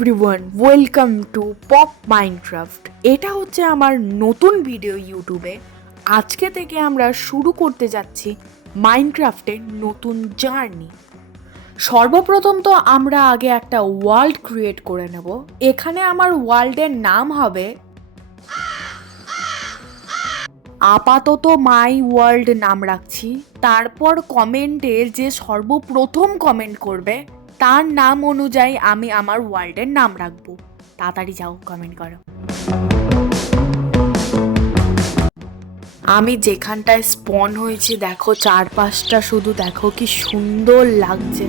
Everyone, welcome to pop Minecraft. এটা হচ্ছে আমার নতুন ভিডিও ইউটিউবে। আজকে থেকে আমরা শুরু করতে যাচ্ছি মাইনক্রাফটের নতুন জার্নি। সর্বপ্রথম তো আমরা আগে একটা ওয়ার্ল্ড ক্রিয়েট করে নেব। এখানে আমার ওয়ার্ল্ডের নাম হবে আপাতত মাই ওয়ার্ল্ড নাম রাখছি। তারপর কমেন্টে যে সর্বপ্রথম কমেন্ট করবে তার নাম অনুযায়ী আমি আমার ওয়ার্ল্ডের নাম রাখবো। তাড়াতাড়ি যাও, কমেন্ট করো। আমি যেখানটায় স্পন হয়েছি দেখো, চারপাশটা শুধু দেখো কি সুন্দর লাগছে।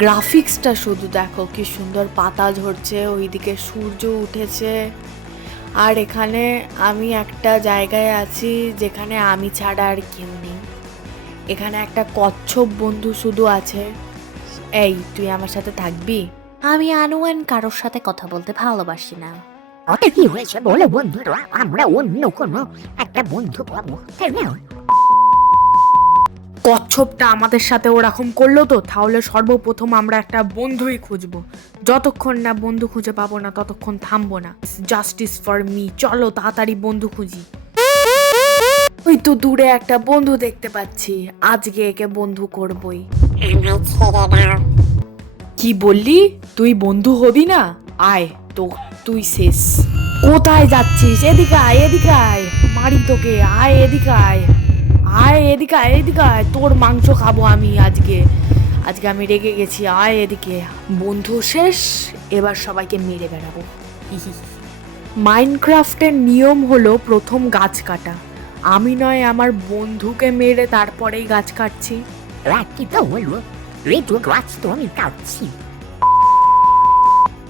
গ্রাফিক্সটা শুধু দেখো কি সুন্দর, পাতা ঝরছে, ওইদিকে সূর্য উঠেছে। আর এখানে আমি একটা জায়গায় আছি যেখানে আমি ছাড়া আর কেউ নেই। এখানে একটা কচ্ছপ বন্ধু শুধু আছে। এই, তুই আমার সাথে থাকবি? আমি আনুয়ান কারোর সাথে কথা বলতে ভালোবাসি না। ওটা কি হয়েছে বলে বন্ধুরা, আমরা অন্য কোনো একটা বন্ধু পাবো, তাই না? কচ্ছপটা আমাদের সাথে ওরকম করলো তো, তাহলে সর্বপ্রথম আমরা একটা বন্ধুই খুঁজবো। যতক্ষণ না বন্ধু খুঁজে পাবো না ততক্ষণ থামবো না। Justice for me. চলো তাড়াতাড়ি বন্ধু খুঁজি। ওই তো দূরে একটা বন্ধু দেখতে পাচ্ছি, আজকে একে বন্ধু করবই। কি বললি? তুই বন্ধু হবি না? আয়, তো তুই শেষ। কোথায় যাচ্ছিস? এদিকে আয়, এদিকে আয়, মারি তোকে। আয় এদিকে আয়, আয় এদিকে আয়, এদিকে আয়। তোর মাংস খাবো আমি আজকে। আজকে আমি রেগে গেছি। আয় এদিকে। বন্ধু শেষ, এবার সবাইকে মেরে বেড়াবো। মাইনক্রাফটের নিয়ম হলো প্রথম গাছ কাটা। আমি নয় আমার বন্ধুকে মেরে তারপরেই গাছ কাটছি। রাখি তো হলো, রেডিও গাছ তো আমি কাটছি।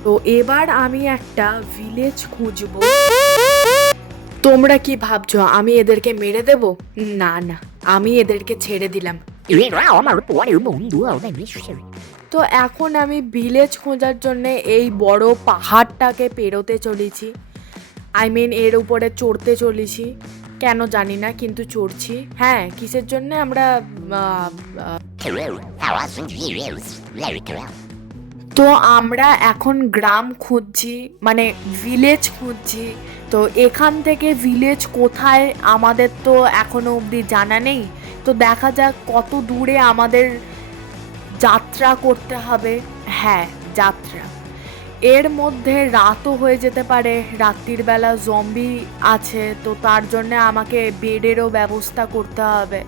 তো এবার আমি একটা ভিলেজ খুঁজবো। তোমরা কি ভাবছো আমি এদেরকে মেরে দেব? না না, আমি এদেরকে ছেড়ে দিলাম। এরা আমার পরের বন্ধু হবে নিশ্চয়ই। তো এখন আমি ভিলেজ খোঁজার জন্য এই বড় পাহাড়টাকে পেরোতে চলেছি। এর উপরে চড়তে চলেছি। কেন জানি না, কিন্তু চড়ছি। হ্যাঁ, কিসের জন্য আমরা তো আমরা এখন গ্রাম খুঁজছি, মানে ভিলেজ খুঁজছি। তো এখান থেকে ভিলেজ কোথায় আমাদের তো এখনো অবধি জানা নেই। তো দেখা যাক কত দূরে আমাদের যাত্রা করতে হবে। হ্যাঁ, যাত্রা। এর মধ্যে রাতও হয়ে যেতে পারে, রাত্রির বেলা জম্বি আছে, তো তার জন্য আমাকে বেডেরও ব্যবস্থা করতে হবে।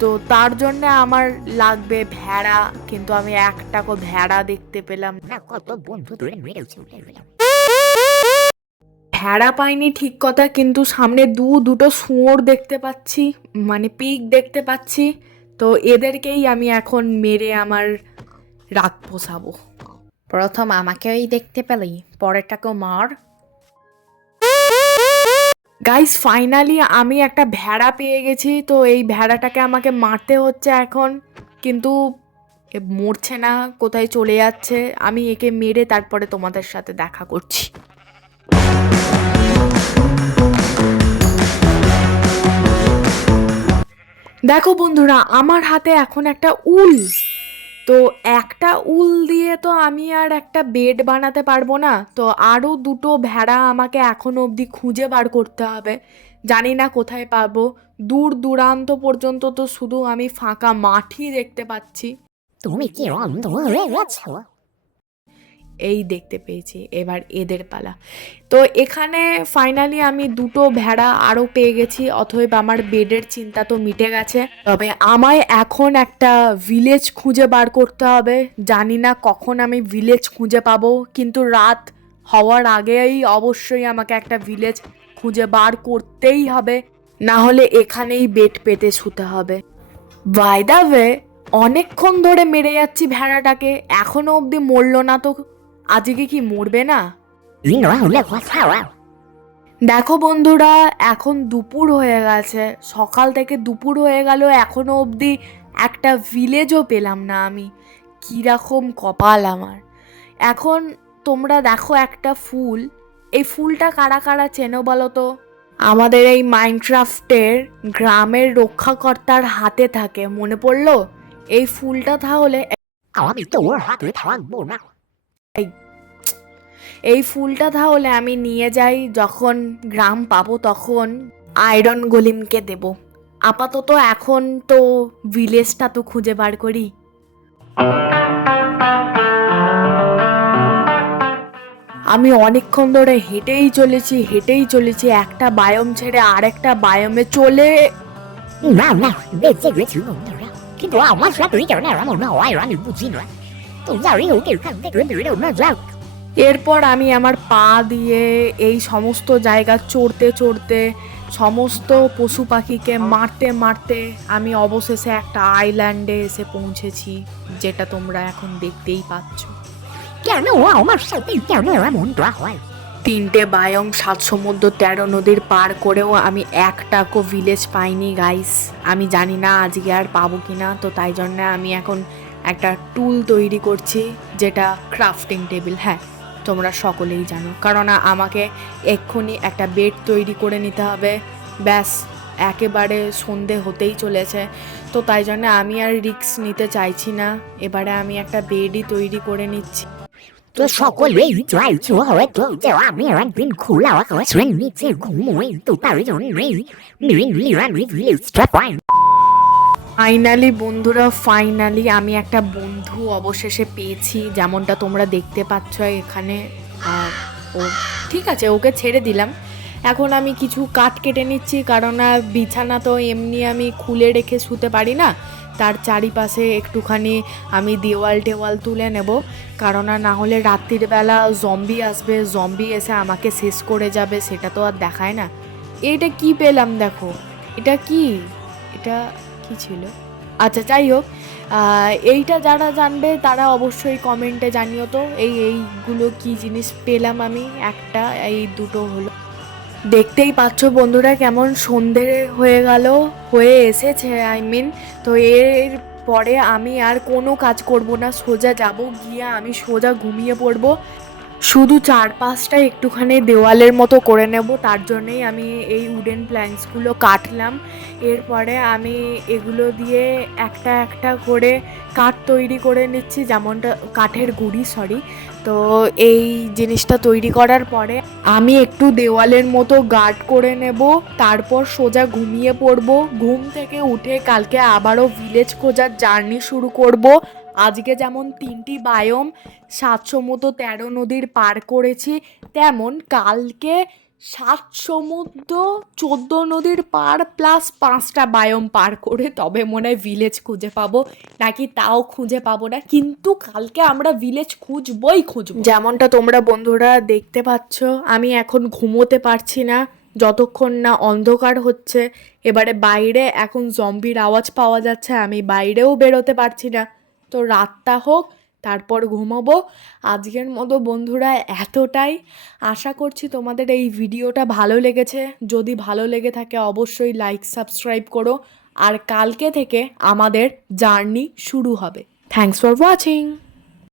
তো তার জন্য আমার লাগবে ভেড়া, কিন্তু আমি একটাকো ভেড়া দেখতে পেলাম না। না, কত বন্ধু ধরে মেরেছে। ভেড়া পাইনি ঠিক কথা, কিন্তু সামনে দুটো শুয়োর দেখতে পাচ্ছি, মানে পিগ দেখতে পাচ্ছি। তো এদেরকেই আমি এখন মেরে আমার রাগ পোষাবো। প্রথম আমাকেই দেখতে পেলি, পরেরটাকেও মার। গাইস, ফাইনালি আমি একটা ভেড়া পেয়ে গেছি। তো এই ভেড়াটাকে আমাকে মারতে হচ্ছে এখন, কিন্তু এ মরছে না, কোথায় চলে যাচ্ছে। আমি একে মেরে তারপরে তোমাদের সাথে দেখা করছি। দেখো বন্ধুরা, আমার হাতে এখন একটা উল। তো একটা উল দিয়ে তো আমি আর একটা বেড বানাতে পারবো না। তো আরও দুটো ভেড়া আমাকে এখনো অবধি খুঁজে বার করতে হবে। জানি না কোথায় পাবো। দূর দূরান্ত পর্যন্ত তো শুধু আমি ফাঁকা মাঠই দেখতে পাচ্ছি। তুমি কি অন্ধ হয়ে গেছো? এই দেখতে পেয়েছি, এবার এদের পালা। তো এখানে ফাইনালি আমি দুটো ভেড়া আরও পেয়ে গেছি, অতএব আমার বেডের চিন্তা তো মিটে গেছে। তবে আমায় এখন একটা ভিলেজ খুঁজে বার করতে হবে। জানি না কখন আমি ভিলেজ খুঁজে পাবো, কিন্তু রাত হওয়ার আগেই অবশ্যই আমাকে একটা ভিলেজ খুঁজে বার করতেই হবে, না হলে এখানেই বেড পেতে শুতে হবে। বাই দ্য ওয়ে, অনেকক্ষণ ধরে মেরে যাচ্ছি ভেড়াটাকে, এখনো অবধি মরলো না। তো আজকে কি মরবে না? দেখো বন্ধুরা, এখন দুপুর হয়ে গেছে, সকাল থেকে দুপুর হয়ে গেল, এখনো অবধি একটা ভিলেজও পেলাম না আমি। কীরকম কপাল আমার। এখন তোমরা দেখো একটা ফুল, এই ফুলটা কারা কারা চেনো বলো তো? আমাদের এই মাইনক্রাফটের গ্রামের রক্ষাকর্তার হাতে থাকে, মনে পড়লো? এই ফুলটা তাহলে আমি তো ওর হাতে থাকবো না। এই ফুলটা তাহলে আমি নিয়ে যাই, যখন গ্রাম পাবো তখন আয়রন গলিমকে দেব। আপাতত এখন তো ভিলেজটা তো খুঁজে বার করি। আমি অনেকক্ষণ ধরে হেঁটেই চলেছি একটা বায়োম ছেড়ে আরেকটা বায়োমে চলে। না না, বেঁচে গেছি বন্ধুরা, কিন্তু আমার সাথে কেন এমন হয় আমি বুঝি না। তো যাই হোক, এখান থেকে বেরোনো যাক। এরপর আমি আমার পা দিয়ে এই সমস্ত জায়গা চড়তে চড়তে সমস্ত পশু পাখিকে মারতে মারতে আমি অবশেষে একটা আইল্যান্ডে এসে পৌঁছেছি, যেটা তোমরা এখন দেখতেই পাচ্ছ। কেন আমার সাথে কেন এমনটা হয়? 3টে বায়োম, 7 সমুদ্র, 13 নদীর পার করেও আমি একটাকো ভিলেজ পাইনি গাইস। আমি জানি না আজকে আর পাবো কিনা, তো তাই জন্য আমি এখন একটা টুল তৈরি করছি, যেটা ক্রাফটিং টেবিল। হ্যাঁ, তোমরা সকলেই জানো, কারণ আমাকে এক্ষুনি একটা বেড তৈরি করে নিতে হবে। ব্যাস, একেবারে সন্ধে হতেই চলেছে, তো তাই জন্য আমি আর রিস্ক নিতে চাইছি না। এবারে আমি একটা বেডই তৈরি করে নিচ্ছি। তো সকলেই চাইছো হয়তো যে আমি একদিন খোলা আকাশের নিচে ঘুমোই, তো তার জন্যই ভিলেজটা পাই। ফাইনালি আমি একটা বন্ধু অবশেষে পেয়েছি, যেমনটা তোমরা দেখতে পাচ্ছ এখানে। ও ঠিক আছে, ওকে ছেড়ে দিলাম। এখন আমি কিছু কাঠ কেটে নিচ্ছি, কারণ বিছানা তো এমনি আমি খুলে রেখে শুতে পারি না। তার চারিপাশে একটুখানি আমি দেওয়াল টেওয়াল তুলে নেব, কারণ না হলে রাত্রির বেলা জম্বি আসবে, জম্বি এসে আমাকে শেষ করে যাবে, সেটা তো আর দেখায় না। এটা কি পেলাম দেখো, এটা কি ছিল? আচ্ছা, যাই হোক, এইটা যারা জানবে তারা অবশ্যই কমেন্টে জানিও তো এইগুলো কি জিনিস পেলাম আমি। একটা, এই দুটো হলো। দেখতেই পাচ্ছ বন্ধুরা কেমন সন্ধে হয়ে এসেছে, তো এর পরে আমি আর কোনো কাজ করব না, সোজা যাব, গিয়ে আমি সোজা ঘুমিয়ে পড়বো। শুধু 4-5টা একটুখানি দেওয়ালের মতো করে নেব, তার জন্যেই আমি এই উডেন প্ল্যাঙ্কসগুলো কাটলাম। এরপরে আমি এগুলো দিয়ে একটা একটা করে কাঠ তৈরি করে নিচ্ছি, যেমনটা কাঠের গুঁড়ি, তো এই জিনিসটা তৈরি করার পরে আমি একটু দেওয়ালের মতো গার্ড করে নেব, তারপর সোজা ঘুমিয়ে পড়বো। ঘুম থেকে উঠে কালকে আবারও ভিলেজ খোঁজার জার্নি শুরু করব। আজকে যেমন 3টি বায়োম, 7 সমুদ্র, 13 নদীর পার করেছি, তেমন কালকে 7 সমুদ্র, 14 নদীর পার প্লাস 5টা বায়োম পার করে তবে মনে হয় ভিলেজ খুঁজে পাবো, নাকি তাও খুঁজে পাবো না, কিন্তু কালকে আমরা ভিলেজ খুঁজবো। যেমনটা তোমরা বন্ধুরা দেখতে পাচ্ছ, আমি এখন ঘুমোতে পারছি না যতক্ষণ না অন্ধকার হচ্ছে। এবারে বাইরে এখন জম্বির আওয়াজ পাওয়া যাচ্ছে, আমি বাইরেও বেরোতে পারছি না। তো রাতটা হোক, তারপর ঘুমাবো। আজকের মতো বন্ধুরা এতটাই। আশা করছি তোমাদের এই ভিডিওটা ভালো লেগেছে। যদি ভালো লেগে থাকে অবশ্যই লাইক সাবস্ক্রাইব করো, আর কালকে থেকে আমাদের জার্নি শুরু হবে। Thanks for watching.